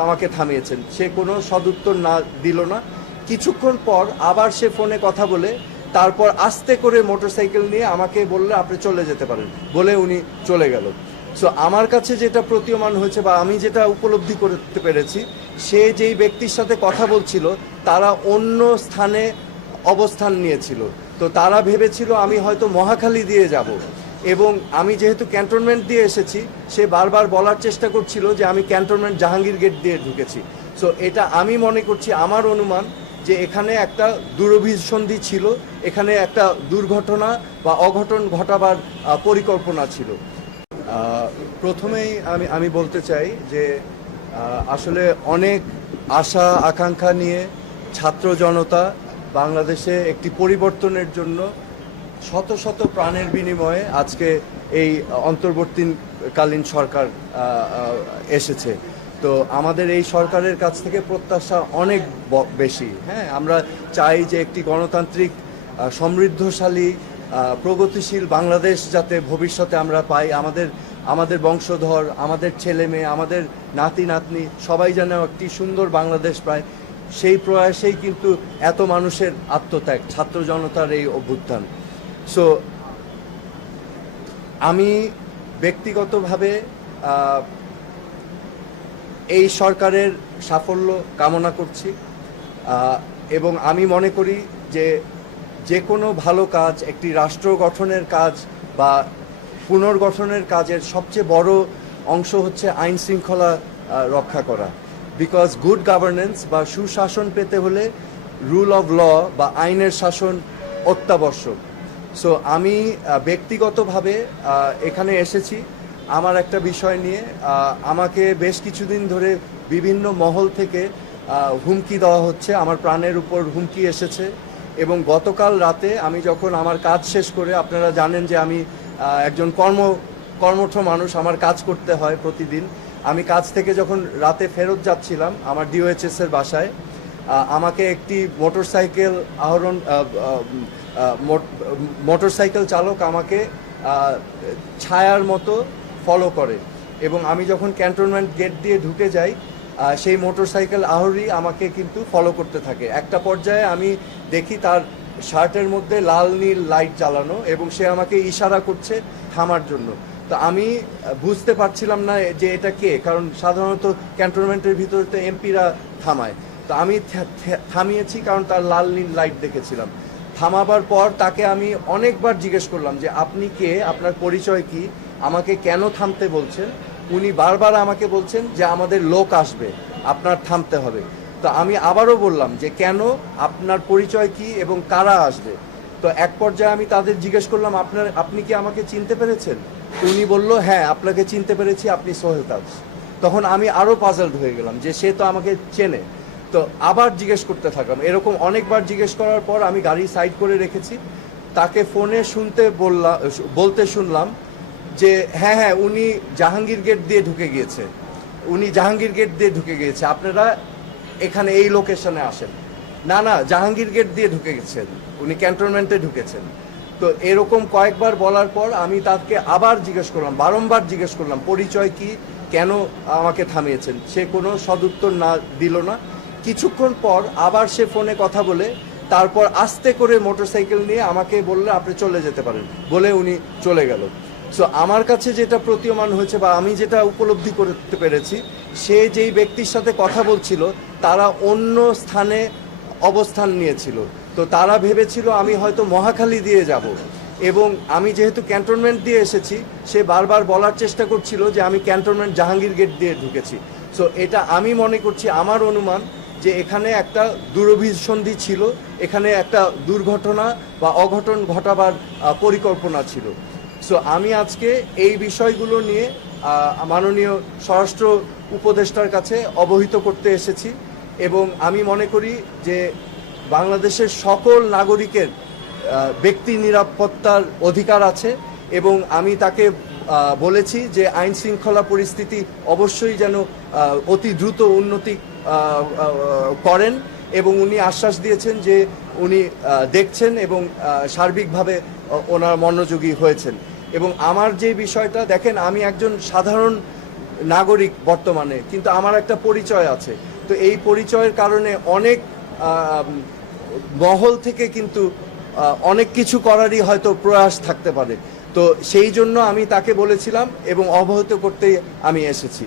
আমাকে থামিয়েছেন, সে কোনো সদুত্তর না দিল না। কিছুক্ষণ পর আবার সে ফোনে কথা বলে তারপর আস্তে করে মোটরসাইকেল নিয়ে আমাকে বললে আপনি চলে যেতে পারেন বলে উনি চলে গেল। সো আমার কাছে যেটা প্রতীয়মান হয়েছে বা আমি যেটা উপলব্ধি করতে পেরেছি, সে যেই ব্যক্তির সাথে কথা বলছিল তারা অন্য স্থানে অবস্থান নিয়েছিল। তো তারা ভেবেছিল আমি হয়তো মহাখালী দিয়ে যাব, এবং আমি যেহেতু ক্যান্টনমেন্ট দিয়ে এসেছি, সে বারবার বলার চেষ্টা করছিল যে আমি ক্যান্টনমেন্ট জাহাঙ্গীর গেট দিয়ে ঢুকেছি। সো এটা আমি মনে করছি, আমার অনুমান যে এখানে একটা দুরভিসন্ধি ছিল, এখানে একটা দুর্ঘটনা বা অঘটন ঘটাবার পরিকল্পনা ছিল। প্রথমেই আমি বলতে চাই যে আসলে অনেক আশা আকাঙ্ক্ষা নিয়ে ছাত্র জনতা বাংলাদেশে একটি পরিবর্তনের জন্য শত শত প্রাণের বিনিময়ে আজকে এই অন্তর্বর্তীকালীন সরকার এসেছে। তো আমাদের এই সরকারের কাছ থেকে প্রত্যাশা অনেক বেশি। হ্যাঁ, আমরা চাই যে একটি গণতান্ত্রিক সমৃদ্ধশালী প্রগতিশীল বাংলাদেশ যাতে ভবিষ্যতে আমরা পাই, আমাদের বংশধর, আমাদের ছেলে মেয়ে, আমাদের নাতি নাতনি সবাই যেন একটি সুন্দর বাংলাদেশ পায়। সেই প্রয়াসেই কিন্তু এত মানুষের আত্মত্যাগ, ছাত্র জনতার এই অভ্যুত্থান। সো আমি ব্যক্তিগতভাবে এই সরকারের সাফল্য কামনা করছি, এবং আমি মনে করি যে কোনো ভালো কাজ, একটি রাষ্ট্র গঠনের কাজ বা পুনর্গঠনের কাজের সবচেয়ে বড় অংশ হচ্ছে আইন শৃঙ্খলা রক্ষা করা। বিকজ গুড গভর্নেন্স বা সুশাসন পেতে হলে রুল অফ ল বা আইনের শাসন অত্যাবশ্যক। সো আমি ব্যক্তিগতভাবে এখানে এসেছি আমার একটা বিষয় নিয়ে। আমাকে বেশ কিছুদিন ধরে বিভিন্ন মহল থেকে হুমকি দেওয়া হচ্ছে, আমার প্রাণের উপর হুমকি এসেছে। এবং গতকাল রাতে আমি যখন আমার কাজ শেষ করে, আপনারা জানেন যে আমি একজন কর্মঠ মানুষ, আমার কাজ করতে হয় প্রতিদিন। আমি কাজ থেকে যখন রাতে ফেরত যাচ্ছিলাম আমার ডিওএইচএস এর বাসায়, আমাকে একটি মোটরসাইকেল চালক আমাকে ছায়ার মতো ফলো করে, এবং আমি যখন ক্যান্টনমেন্ট গেট দিয়ে ঢুকে যাই, সেই মোটরসাইকেল আরোহী আমাকে কিন্তু ফলো করতে থাকে। একটা পর্যায়ে আমি দেখি তার শার্টের মধ্যে লাল নীল লাইট জ্বালানো, এবং সে আমাকে ইশারা করছে থামার জন্য। তো আমি বুঝতে পারছিলাম না যে এটা কে, কারণ সাধারণত ক্যান্টনমেন্টের ভিতরে তো এমপিরা থামায়। তো আমি থামিয়েছি কারণ তার লাল নীল লাইট দেখেছিলাম। থামাবার পর তাকে আমি অনেকবার জিজ্ঞেস করলাম যে আপনি কে, আপনার পরিচয় কি, আমাকে কেন থামতে বলছেন। উনি বারবার আমাকে বলছেন যে আমাদের লোক আসবে, আপনার থামতে হবে। তো আমি আবারও বললাম যে কেন, আপনার পরিচয় কি এবং কারা আসবে। তো এক পর্যায়ে আমি তাদের জিজ্ঞেস করলাম আপনি কি আমাকে চিনতে পেরেছেন। উনি বলল হ্যাঁ আপনাকে চিনতে পেরেছি, আপনি সোহেল তাজ। তখন আমি আরও পাজলড হয়ে গেলাম যে সে তো আমাকে চেনে। তো আবার জিজ্ঞেস করতে থাকলাম, এরকম অনেকবার জিজ্ঞেস করার পর আমি গাড়ি সাইড করে রেখেছি। তাকে ফোনে বলতে শুনলাম যে হ্যাঁ উনি জাহাঙ্গীর গেট দিয়ে ঢুকে গিয়েছে, আপনারা এখানে এই লোকেশনে আসেন। না জাহাঙ্গীর গেট দিয়ে ঢুকে গেছেন, উনি ক্যান্টনমেন্টে ঢুকেছেন। তো এরকম কয়েকবার বলার পর আমি তাকে আবার বারংবার জিজ্ঞেস করলাম পরিচয় কি, কেন আমাকে থামিয়েছেন। সে কোনো সদুত্তর না দিল না। কিছুক্ষণ পর আবার সে ফোনে কথা বলে তারপর আস্তে করে মোটরসাইকেল নিয়ে আমাকে বললে আপনি চলে যেতে পারেন বলে উনি চলে গেল। সো আমার কাছে যেটা প্রতীয়মান হয়েছে বা আমি যেটা উপলব্ধি করতে পেরেছি, সে যেই ব্যক্তির সাথে কথা বলছিল তারা অন্য স্থানে অবস্থান নিয়েছিল। তো তারা ভেবেছিল আমি হয়তো মহাখালী দিয়ে যাব, এবং আমি যেহেতু ক্যান্টনমেন্ট দিয়ে এসেছি, সে বারবার বলার চেষ্টা করছিল যে আমি ক্যান্টনমেন্ট জাহাঙ্গীর গেট দিয়ে ঢুকেছি। সো এটা আমি মনে করছি, আমার অনুমান যে এখানে একটা দুরভিসন্ধি ছিল, এখানে একটা দুর্ঘটনা বা অঘটন ঘটাবার পরিকল্পনা ছিল। সো আমি আজকে এই বিষয়গুলো নিয়ে মাননীয় স্বরাষ্ট্র উপদেষ্টার কাছে অবহিত করতে এসেছি, এবং আমি মনে করি যে বাংলাদেশের সকল নাগরিকের ব্যক্তি নিরাপত্তার অধিকার আছে, এবং আমি তাকে বলেছি যে আইন শৃঙ্খলা পরিস্থিতি অবশ্যই যেন অতি দ্রুত উন্নতি করেন, এবং উনি আশ্বাস দিয়েছেন যে উনি দেখছেন এবং সার্বিকভাবে ওনার মনোযোগী হয়েছেন। এবং আমার যে বিষয়টা দেখেন, আমি একজন সাধারণ নাগরিক বর্তমানে, কিন্তু আমার একটা পরিচয় আছে। তো এই পরিচয়ের কারণে অনেক মহল থেকে কিন্তু অনেক কিছু করারই হয়তো প্রয়াস থাকতে পারে। তো সেই জন্য আমি তাকে বলেছিলাম এবং অবহিত করতেই আমি এসেছি।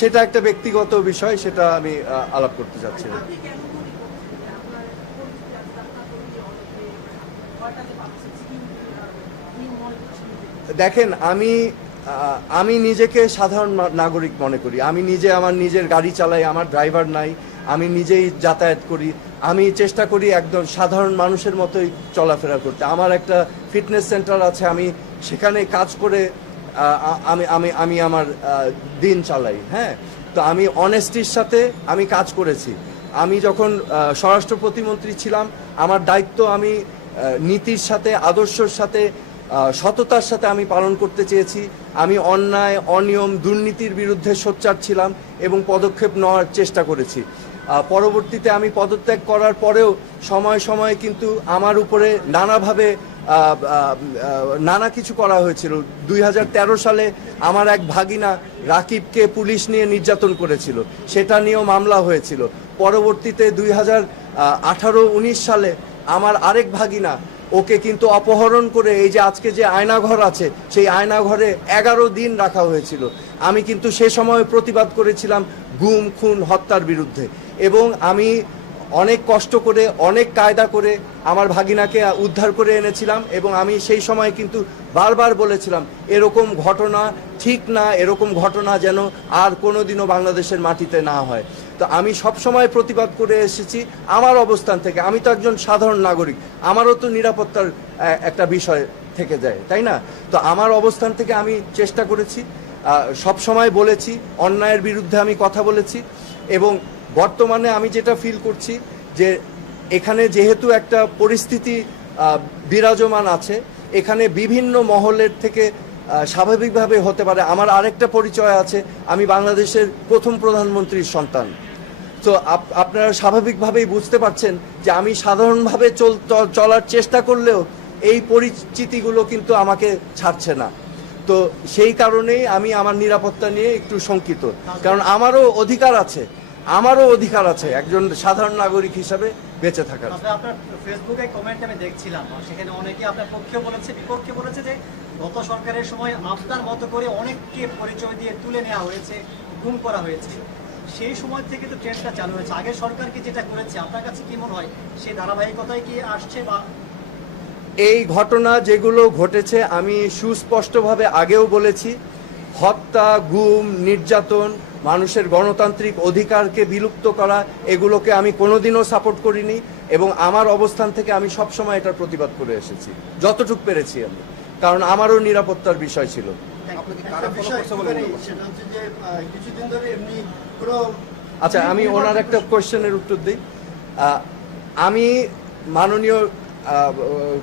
সেটা একটা ব্যক্তিগত বিষয়, সেটা আমি আলাপ করতে চাচ্ছি না। দেখেন, আমি নিজেকে সাধারণ নাগরিক মনে করি। আমি নিজে আমার নিজের গাড়ি চালাই, আমার ড্রাইভার নাই, আমি নিজেই যাতায়াত করি। আমি চেষ্টা করি একদম সাধারণ মানুষের মতোই চলাফেরা করতে। আমার একটা ফিটনেস সেন্টার আছে, আমি সেখানে কাজ করে আমি আমি আমি আমার দিন চালাই। হ্যাঁ, তো আমি অনেস্টির সাথে আমি কাজ করেছি। আমি যখন স্বরাষ্ট্র প্রতিমন্ত্রী ছিলাম, আমার দায়িত্ব আমি নীতির সাথে, আদর্শের সাথে, সততার সাথে আমি পালন করতে চেয়েছি। আমি অন্যায়, অনিয়ম, দুর্নীতির বিরুদ্ধে সোচ্চার ছিলাম এবং পদক্ষেপ নেওয়ার চেষ্টা করেছি। পরবর্তীতে আমি পদত্যাগ করার পরেও সময়ে সময়ে কিন্তু আমার উপরে নানাভাবে নানা কিছু করা হয়েছিল। 2013 সালে আমার এক ভাগিনা রাকিবকে পুলিশ নিয়ে নির্যাতন করেছিল, সেটা নিয়েও মামলা হয়েছিল। পরবর্তীতে 2018-19 সালে আমার আরেক ভাগিনা, ওকে কিন্তু অপহরণ করে এই যে আজকে যে আয়নাঘর আছে, সেই আয়নাঘরে 11 দিন রাখা হয়েছিল। আমি কিন্তু সে সময় প্রতিবাদ করেছিলাম গুম, খুন, হত্যার বিরুদ্ধে, এবং আমি অনেক কষ্ট করে, অনেক কায়দা করে আমার ভাগিনাকে উদ্ধার করে এনেছিলাম। এবং আমি সেই সময় কিন্তু বারবার বলেছিলাম এরকম ঘটনা ঠিক না, এরকম ঘটনা যেন আর কোনোদিনও বাংলাদেশের মাটিতে না হয়। তো আমি সব সময় প্রতিবাদ করে এসেছি আমার অবস্থান থেকে। আমি তো একজন সাধারণ নাগরিক, আমারও তো নিরাপত্তার একটা বিষয় থেকে যায়, তাই না? তো আমার অবস্থান থেকে আমি চেষ্টা করেছি, সব সময় বলেছি, অন্যায়ের বিরুদ্ধে আমি কথা বলেছি। এবং বর্তমানে আমি যেটা ফিল করছি যে এখানে যেহেতু একটা পরিস্থিতি বিরাজমান আছে, এখানে বিভিন্ন মহলের থেকে স্বাভাবিকভাবে হতে পারে। আমার আরেকটা পরিচয় আছে, আমি বাংলাদেশের প্রথম প্রধানমন্ত্রীর সন্তান। তো আপনারা স্বাভাবিকভাবেই বুঝতে পারছেন যে আমি সাধারণভাবে চলার চেষ্টা করলেও এই পরিচিতিগুলো কিন্তু আমাকে ছাড়ছে না। তো সেই কারণেই আমি আমার নিরাপত্তা নিয়ে একটু শঙ্কিত, কারণ আমারও অধিকার আছে একজন সাধারণ নাগরিক হিসাবে বেঁচে থাকার। আপনার ফেসবুকে কমেন্ট আমি দেখছিলাম, সেখানে অনেকে আপনার পক্ষে বলেছে, বিপক্ষে বলেছে যে গত সরকারের সময় আপনার মতো করে অনেককে পরিচয় দিয়ে তুলে নেওয়া হয়েছে, গুম করা হয়েছে। সেই সময় থেকে তো ট্রেন্ডটা চালু হয়েছে। আগের সরকারকে যেটা করেছে, আপনার কাছে কি মনে হয় সেই ধারাবাহিকতায় কি আসছে? বা এই ঘটনা যেগুলো ঘটেছে আমি সুস্পষ্টভাবে আগেও বলেছি, হত্যা, গুম, নির্যাতন, মানুষের গণতান্ত্রিক অধিকারকে বিলুপ্ত করা, এগুলোকে আমি কোনোদিনও সাপোর্ট করিনি। এবং আমার অবস্থান থেকে আমি সবসময় এটার প্রতিবাদ করে এসেছি যতটুকু পেরেছি আমি, কারণ আমারও নিরাপত্তার বিষয় ছিল। আচ্ছা, আমি ওনার একটা কোয়েশ্চেনের উত্তর দিই। আমি মাননীয়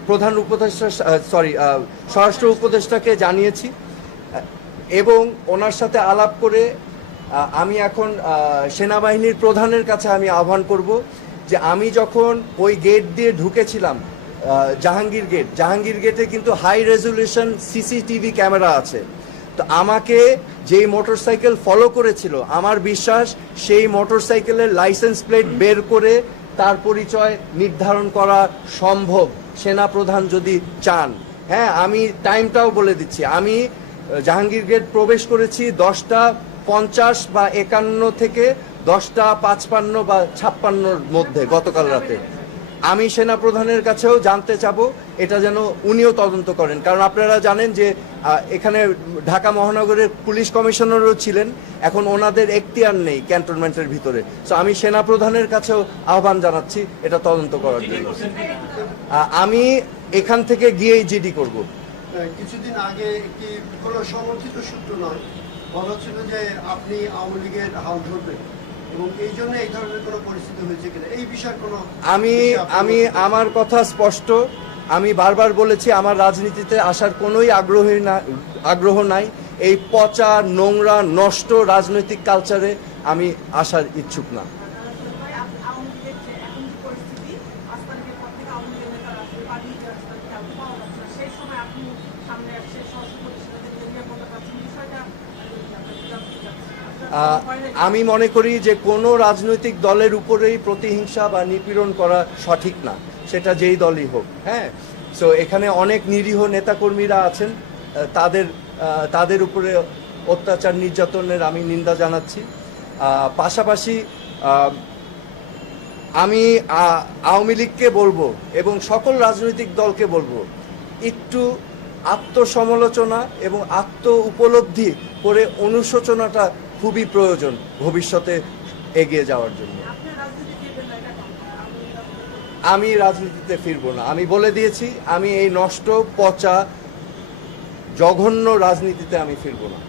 প্রধান উপদেষ্টা, স্বরাষ্ট্র উপদেষ্টাকে জানিয়েছি এবং ওনার সাথে আলাপ করে আমি এখন সেনাবাহিনীর প্রধানের কাছে আমি আহ্বান করব যে আমি যখন ওই গেট দিয়ে ঢুকেছিলাম, জাহাঙ্গীর গেটে কিন্তু হাই রেজলিউশন সিসিটিভি ক্যামেরা আছে। তো আমাকে যেই মোটরসাইকেল ফলো করেছিল, আমার বিশ্বাস সেই মোটরসাইকেলের লাইসেন্স প্লেট বের করে তার পরিচয় নির্ধারণ করা সম্ভব, সেনা প্রধান যদি চান। হ্যাঁ, আমি টাইমটাও বলে দিচ্ছি, আমি জাহাঙ্গীর গেট প্রবেশ করেছি 10:50 বা 51 থেকে 10:55 বা 56-র মধ্যে গতকাল রাতে। আমি সেনা প্রধানের কাছেও জানতে চাবো এটা যেন উনিও তদন্ত করেন, কারণ আপনারা জানেন যে এখানে ঢাকা মহানগরের পুলিশ কমিশনারও ছিলেন, এখন ওনাদের এখতিয়ার নেই ক্যান্টনমেন্টের ভিতরে। তো আমি সেনা প্রধানের কাছেও আহ্বান জানাচ্ছি এটা তদন্ত করার জন্য। আমি এখান থেকে গিয়েই জিডি করব। কিছুদিন আগে একটি কোনো সমর্থিত সূত্র নয়, বলা হচ্ছিল যে আপনি আওয়ামী লীগের হাল ধরবেন, এবং এই জন্য এই ধরনের কোনো পরিস্থিতি হয়েছে কিনা এই বিষয়ে কোনো আমি আমার কথা স্পষ্ট, আমি বারবার বলেছি আমার রাজনীতিতে আসার কোনোই আগ্রহ নাই। এই পচা, নোংরা, নষ্ট রাজনৈতিক কালচারে আমি আসার ইচ্ছুক না। আমি মনে করি যে কোনো রাজনৈতিক দলের উপরেই প্রতিহিংসা বা নিপীড়ন করা সঠিক না, সেটা যেই দলই হোক। হ্যাঁ, সো এখানে অনেক নিরীহ নেতাকর্মীরা আছেন, তাদের উপরে অত্যাচার নির্যাতনের আমি নিন্দা জানাচ্ছি। পাশাপাশি আমি আওয়ামী লীগকে বলবো এবং সকল রাজনৈতিক দলকে বলবো, একটু আত্মসমালোচনা এবং আত্ম উপলব্ধি করে অনুশোচনাটা খুবই প্রয়োজন ভবিষ্যতে এগিয়ে যাওয়ার জন্য। আমি রাজনীতিতে ফিরবো না, আমি বলে দিয়েছি, আমি এই নষ্ট পচা জঘন্য রাজনীতিতে আমি ফিরবো না।